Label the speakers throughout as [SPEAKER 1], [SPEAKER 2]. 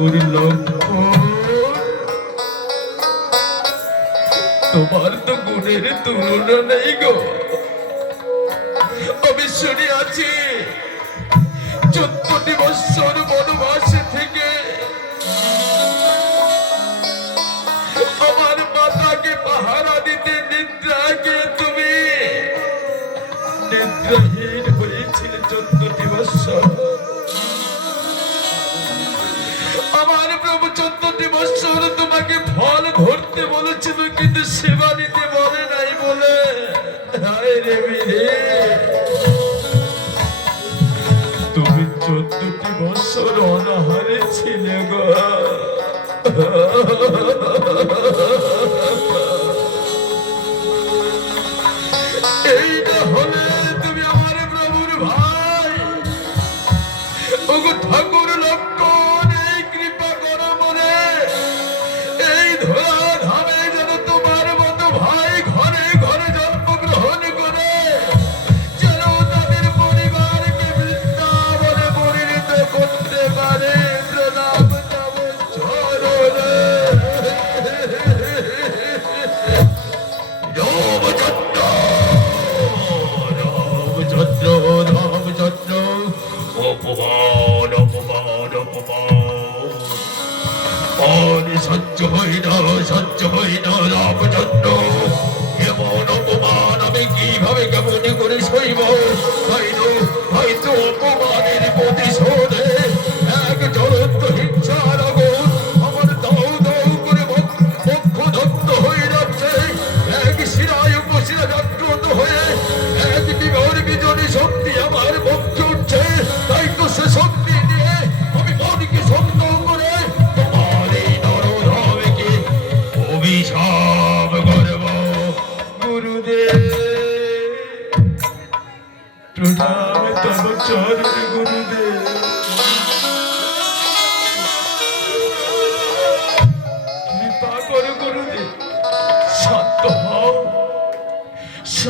[SPEAKER 1] লক্ষ্মণ তোমার তো গুণের তুলনা নেই গো। শুনে আছি চোদ্দটি বৎসর বনবাসে থেকে আমার মাতাকে পাহারা দিতে নিদ্রাকে তুমি নিদ্রাহীন চোদ্দটি বৎসর তোমাকে ফল ভরতে বলেছিল কিন্তু সেবা দিতে বলে নাই বলে। রে আর সহ্য হই না সহ্য হই না, রামচন্দ্র। এমন অপমান আমি কীভাবে কেমন করে সইব? হয়তো হয়তো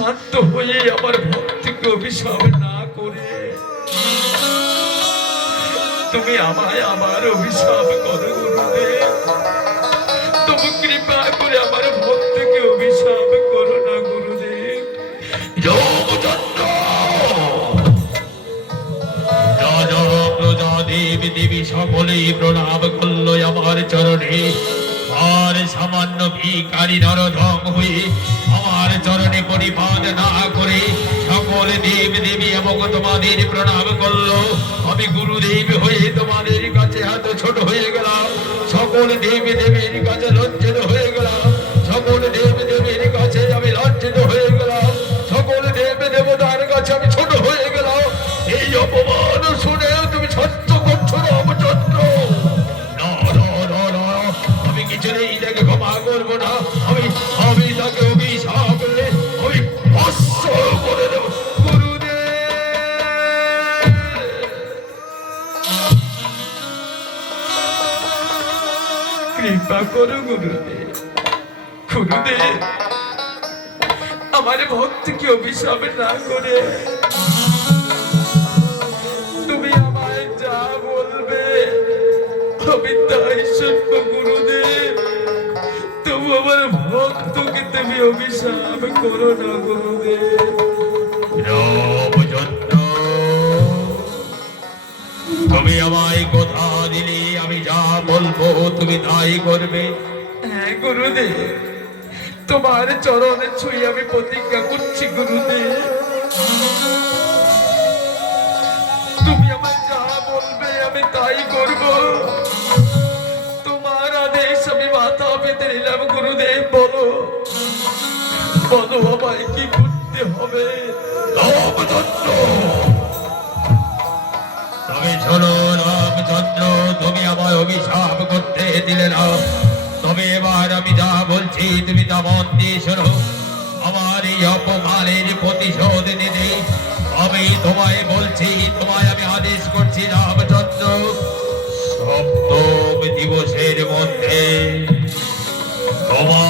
[SPEAKER 1] শান্ত হয়ে আমার ভক্তিকে অভিশাপ না করে, তুমি আমায় আমার অভিশাপ করো গুরুদেব। কৃপা করে আমার ভক্তিকে অভিশাপ করো না গুরুদেব। রামচন্দ্র রাজা প্রজা দেব দেবী সকলেই প্রণাম করল আমার চরণে। আর সামান্য ভিকারি নরধম হয়ে আমার চরণে পরিপাদ না করে সকল দেব দেবী এবং তোমাদের প্রণাম করল। আমি গুরুদেব হয়ে তোমাদের কাছে এত ছোট হয়ে গেলাম। সকল দেব দেবীর কাছে লজ্জিত হয়ে গেলাম। সকল দেব কৃপা করো গুরুদেব। গুরুদেব, আমার ভক্তিকে অভিশাপ না করে তুমি আমায় যা বলবে, আমি তাই শুনব গুরুদেব। তবু আমার ভক্তকে তুমি অভিশাপ করো না গুরুদেব। তুমি আমায় কথা দিলে আমি যা বলব তুমি তাই করবে। হ্যাঁ গুরুদেব। তোমার চরণে ছুঁয়ে আমি প্রতিজ্ঞা করছি গুরুদেব। তুমি আমার যা বলবে আমি তাই করব। তোমার আদেশ আমি মাথা পেতে নিলাম গুরুদেব বলো। বলো আমায় কি করতে হবে। বলছি তুমি তা দিয়ে শোনো আমার এই প্রতিশোধ নিতে আমি তোমায় বলছি, তোমায় আমি আদেশ করছি দিবসের মধ্যে তোমার